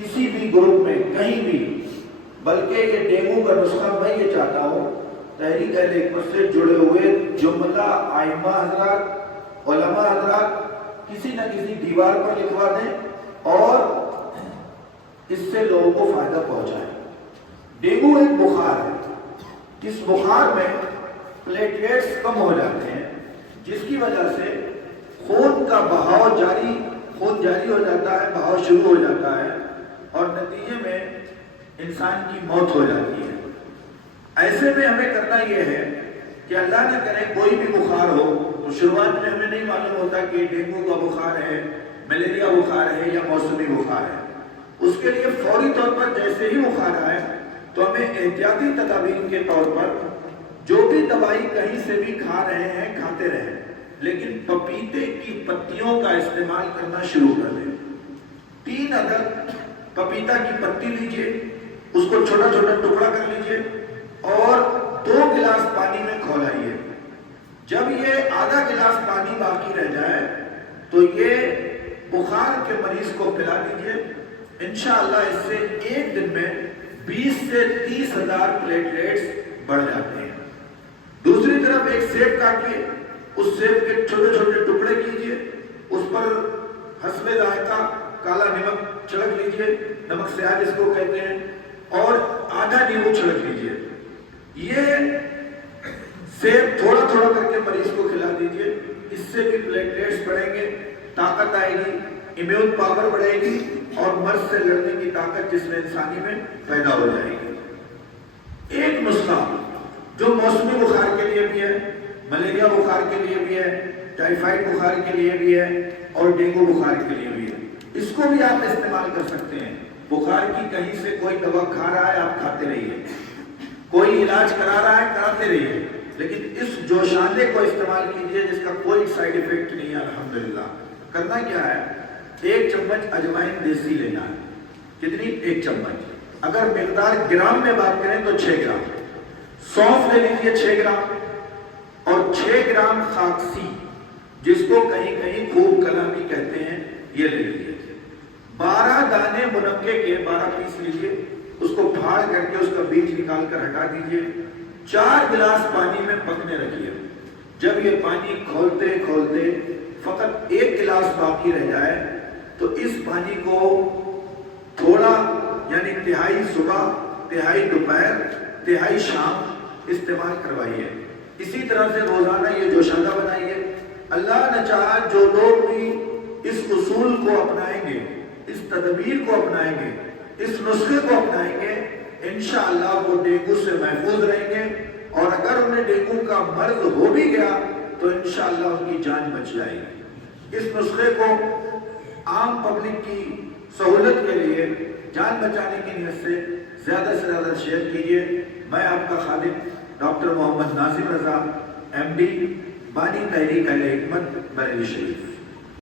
کسی بھی گروپ میں کہیں بھی، بلکہ یہ ڈینگو کا نسخہ میں یہ چاہتا ہوں تحریک اہل حکمت سے جڑے ہوئے جملہ ائمہ حضرات، علماء حضرات کسی نہ کسی دیوار پر لکھوا دیں اور اس سے لوگوں کو فائدہ پہنچائیں۔ ڈینگو ایک بخار ہے، اس بخار میں پلیٹلیٹس کم ہو جاتے ہیں، جس کی وجہ سے خون کا بہاؤ خون جاری ہو جاتا ہے، بہاؤ شروع ہو جاتا ہے اور نتیجے میں انسان کی موت ہو جاتی ہے۔ ایسے میں ہمیں کرنا یہ ہے کہ اللہ نہ کرے کوئی بھی بخار ہو تو شروعات میں ہمیں نہیں معلوم ہوتا کہ ڈینگو کا بخار ہے، ملیریا بخار ہے یا موسمی بخار ہے۔ اس کے لیے فوری طور پر جیسے ہی بخار آئے تو ہمیں احتیاطی تدابیر کے طور پر جو بھی دوائی کہیں سے بھی کھا رہے ہیں کھاتے رہیں، لیکن پپیتے کی پتیوں کا استعمال کرنا شروع کر دیں۔ 3 عدد پپیتا کی پتی لیجئے، اس کو چھوٹا چھوٹا ٹکڑا کر لیجئے اور 2 گلاس پانی میں کھولائیے۔ جب یہ آدھا گلاس پانی باقی رہ جائے تو یہ بخار کے مریض کو پلا دیجئے۔ انشاءاللہ اس سے ایک دن میں 20 سے 30 ہزار پلیٹلیٹس بڑھ جاتے ہیں۔ دوسری طرف ایک سیب کاٹیے، اس سیب کے چھوٹے چھوٹے ٹکڑے کیجئے، اس پر حسب ذائقہ کالا نمک چھڑک لیجئے، نمک سیاہ جس کو کہتے ہیں، اور آدھا نیمبو چھڑک لیجئے۔ یہ سیب تھوڑا تھوڑا کر کے مریض کو کھلا دیجئے، اس سے بھی پلیٹلیٹس بڑھیں گے، طاقت آئے گی، امیون پاور بڑھے گی اور مرض سے لڑنے کی طاقت جسم انسانی میں پیدا ہو جائے گی۔ ایک نسخہ جو موسمی بخار کے لیے بھی ہے، ملیریا بخار کے لیے بھی ہے، ٹائیفائڈ بخار کے لیے بھی ہے اور ڈینگو بخار کے لیے بھی ہے، اس کو بھی آپ استعمال کر سکتے ہیں۔ بخار کی کہیں سے کوئی دوا کھا رہا ہے آپ کھاتے رہیے، کوئی علاج کرا رہا ہے کراتے رہیے، لیکن اس جوشاندے کو استعمال کیجئے جس کا کوئی سائیڈ ایفیکٹ نہیں ہے۔ الحمدللہ کرنا کیا ہے، 1 چمچ اجوائن دیسی لینا ہے۔ کتنی؟ 1 چمچ۔ اگر مقدار گرام میں بات کریں تو 6 گرام سونف لے لیجئے، 6 گرام، اور 6 گرام خاکسی جس کو کہیں کہیں خوب کلامی کہتے ہیں، یہ لے لیجئے۔ 12 دانے منقے کے 12 پیس لیجئے، اس کو پھاڑ کر کے اس کا بیج نکال کر ہٹا دیجئے، 4 گلاس پانی میں پکنے رکھیے۔ جب یہ پانی کھولتے کھولتے فقط 1 گلاس باقی رہ جائے تو اس پانی کو تھوڑا یعنی تہائی صبح، تہائی دوپہر، تہائی شام استعمال کروائیے۔ اسی طرح سے روزانہ یہ جوشادہ بنائیے۔ اللہ نہ چاہا جو لوگ بھی اس اصول کو اپنائیں گے، اس تدبیر کو اپنائیں گے، اس نسخے کو اپنائیں گے، انشاءاللہ وہ ڈینگو سے محفوظ رہیں گے، اور اگر انہیں ڈینگو کا مرض ہو بھی گیا تو انشاءاللہ ان کی جان بچ جائے گی۔ اس نسخے کو عام پبلک کی سہولت کے لیے جان بچانے کی نیت سے زیادہ شیئر کیجیے۔ میں آپ کا خادم ڈاکٹر محمد ناظم رضا، ایم ڈی، بانی تحریک اہل حکمت، بریلی شریف۔